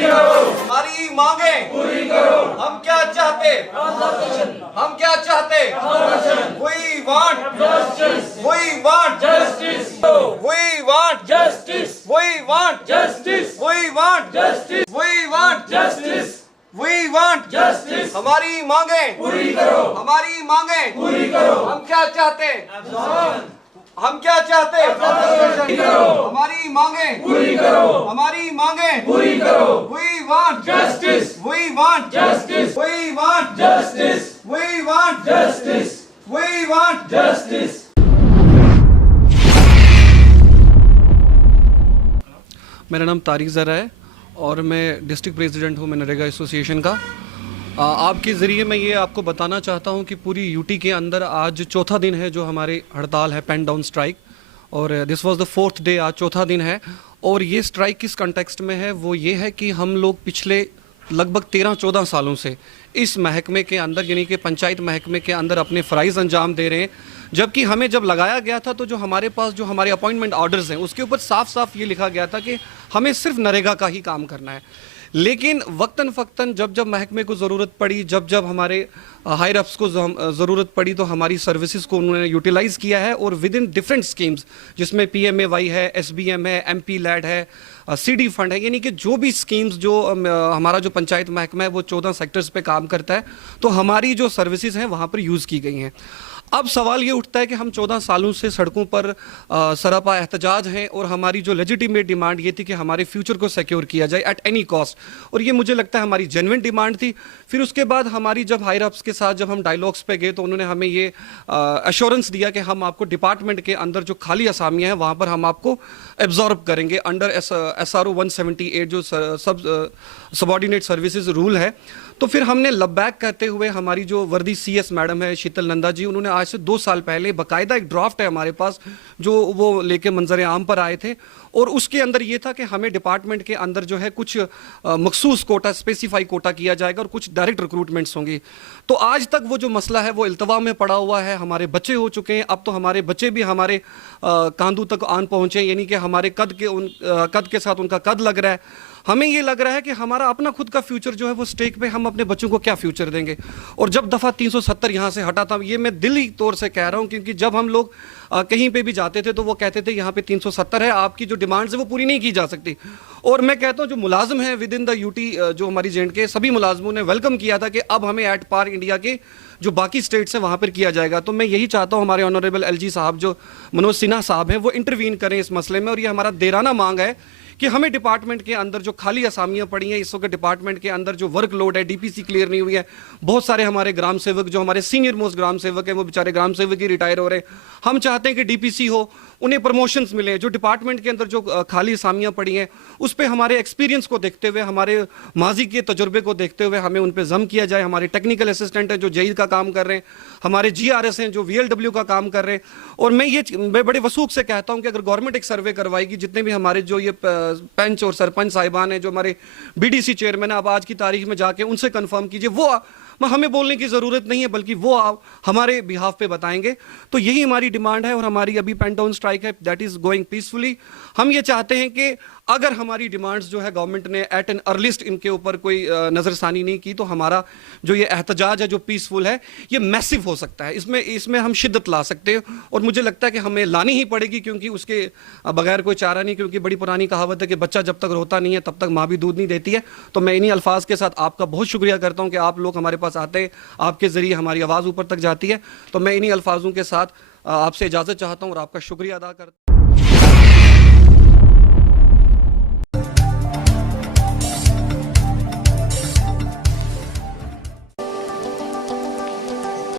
हमारी मांगे पूरी करो। हम क्या चाहते, हम क्या चाहते, we want justice, we want justice, we want justice, we want justice, we want justice, we want justice, we want justice। हमारी मांगे पूरी करो, हमारी मांगे पूरी करो। हम क्या चाहते, हम क्या चाहते, हमारी मांगे पूरी करो, हमारी मांगे पूरी करो। We want justice, we want justice, we want justice, we want justice, we want justice। मेरा नाम तारिक ज़रा है और मैं डिस्ट्रिक्ट प्रेसिडेंट हूँ मनरेगा एसोसिएशन का। आपके ज़रिए मैं ये आपको बताना चाहता हूँ कि पूरी यूटी के अंदर आज चौथा दिन है जो हमारी हड़ताल है, पेन डाउन स्ट्राइक, और this was the 4th day, आज चौथा दिन है। और ये स्ट्राइक किस कंटेक्स्ट में है, वो ये है कि हम लोग पिछले लगभग 13-14 सालों से इस महकमे के अंदर यानी कि पंचायत महकमे के अंदर अपने फ़राइज़ अंजाम दे रहे हैं। जबकि हमें जब लगाया गया था तो जो हमारे पास जो हमारे अपॉइंटमेंट ऑर्डर्स हैं उसके ऊपर साफ साफ ये लिखा गया था कि हमें सिर्फ नरेगा का ही काम करना है। लेकिन वक्तन फ़क्तन जब जब महकमे को ज़रूरत पड़ी, जब जब हमारे हायर अप्स को ज़रूरत पड़ी तो हमारी सर्विसेज को उन्होंने यूटिलाइज़ किया है और विद इन डिफरेंट स्कीम्स जिसमें PMAY है, SBM है, MP लैड है, CD फंड है, यानी कि जो भी स्कीम्स जो हमारा जो पंचायत महकमा है वो 14 सेक्टर्स पे काम करता है, तो हमारी जो सर्विसेज हैं वहाँ पर यूज़ की गई हैं। अब सवाल ये उठता है कि हम 14 सालों से सड़कों पर सरापा एहतजाज हैं और हमारी जो लेजिटिमेट डिमांड ये थी कि हमारे फ्यूचर को सिक्योर किया जाए एट एनी कॉस्ट, और ये मुझे लगता है हमारी जेन्युइन डिमांड थी। फिर उसके बाद हमारी जब हायर अप्स के साथ जब हम डायलॉग्स पे गए तो उन्होंने हमें ये एश्योरेंस दिया कि हम आपको डिपार्टमेंट के अंदर जो खाली असामियाँ हैं वहाँ पर हम आपको एब्जॉर्ब करेंगे अंडर SRO 178 जो सबऑर्डिनेट सर्विसेज रूल है। तो फिर हमने लबैक करते हुए हमारी जो वर्दी CS मैडम है शीतल नंदा जी, उन्होंने आज से 2 साल पहले बाकायदा एक ड्राफ्ट है हमारे पास जो वो लेके मंजर आम पर आए थे, और उसके अंदर ये था कि हमें डिपार्टमेंट के अंदर जो है कुछ मखसूस कोटा, स्पेसिफाई कोटा किया जाएगा और कुछ डायरेक्ट रिक्रूटमेंट्स होंगी। तो आज तक वो जो मसला है वो इल्तवा में पड़ा हुआ है। हमारे बच्चे हो चुके हैं, अब तो हमारे बच्चे भी हमारे कांधों तक आन पहुँचे, यानी कि हमारे कद के साथ उनका कद लग रहा है। हमें ये लग रहा है कि हमारा अपना खुद का फ्यूचर जो है वो स्टेक पे, हम अपने बच्चों को क्या फ्यूचर देंगे। और जब दफ़ा 370 यहाँ से हटा था, ये मैं दिली तौर से कह रहा हूँ, क्योंकि जब हम लोग कहीं पे भी जाते थे तो वो कहते थे यहाँ पे 370 है, आपकी जो डिमांड्स है वो पूरी नहीं की जा सकती। और मैं कहता हूँ जो मुलाजिम है विद इन द यूटी, जो हमारी जेंड के सभी मुलाजमों ने वेलकम किया था कि अब हमें एट पार इंडिया के जो बाकी स्टेट्स हैं वहाँ पर किया जाएगा। तो मैं यही चाहता हूँ हमारे ऑनरेबल LG साहब जो मनोज सिन्हा साहब हैं वो इंटरवीन करें इस मसले में, और ये हमारा देराना मांग है कि हमें डिपार्टमेंट के अंदर जो खाली असामियाँ पड़ी हैं इस वक्त डिपार्टमेंट के अंदर जो वर्कलोड है, DPC क्लियर नहीं हुई है, बहुत सारे हमारे ग्राम सेवक जो हमारे सीनियर मोस्ट ग्राम सेवक हैं वो बेचारे ग्राम सेवक ही रिटायर हो रहे हैं। हम चाहते हैं कि DPC हो, उन्हें प्रमोशंस मिले। जो डिपार्टमेंट के अंदर जो खाली असामियाँ पड़ी हैं उस पर हमारे एक्सपीरियंस को देखते हुए, हमारे माजी के तजुर्बे को देखते हुए हमें उन पर जम किया जाए। हमारे टेक्निकल असिस्टेंट हैं जो JE का काम कर रहे हैं, हमारे GRS हैं जो VLW का काम कर रहे हैं। और मैं बड़े वसूख से कहता हूँ कि अगर गवर्नमेंट एक सर्वे करवाएगी, जितने भी हमारे जो ये पंच और सरपंच साहिबान हैं, जो हमारे BDC चेयरमैन, आप आज की तारीख में जाके उनसे कंफर्म कीजिए, वो हमें बोलने की ज़रूरत नहीं है बल्कि वो हमारे बिहाफ पे बताएंगे। तो यही हमारी डिमांड है और हमारी अभी पेन डाउन स्ट्राइक है, दैट इज़ गोइंग पीसफुली। हम ये चाहते हैं कि अगर हमारी डिमांड्स जो है गवर्नमेंट ने एट एन अर्लिस्ट इनके ऊपर कोई नज़रसानी नहीं की तो हमारा जो ये एहतजाज है जो पीसफुल है ये मैसिव हो सकता है, इसमें हम शिद्दत ला सकते हैं। और मुझे लगता है कि हमें लानी ही पड़ेगी क्योंकि उसके बगैर कोई चारा नहीं, क्योंकि बड़ी पुरानी कहावत है कि बच्चा जब तक रोता नहीं है तब तक माँ भी दूध नहीं देती है। तो मैं इन्हीं अल्फाज के साथ आपका बहुत शुक्रिया करता हूँ कि आप लोग हमारे पास आते हैं, आपके ज़रिए हमारी आवाज़ ऊपर तक जाती है। तो मैं इन्हीं अल्फाजों के साथ आपसे इजाज़त चाहता हूँ और आपका शुक्रिया अदा करता हूँ।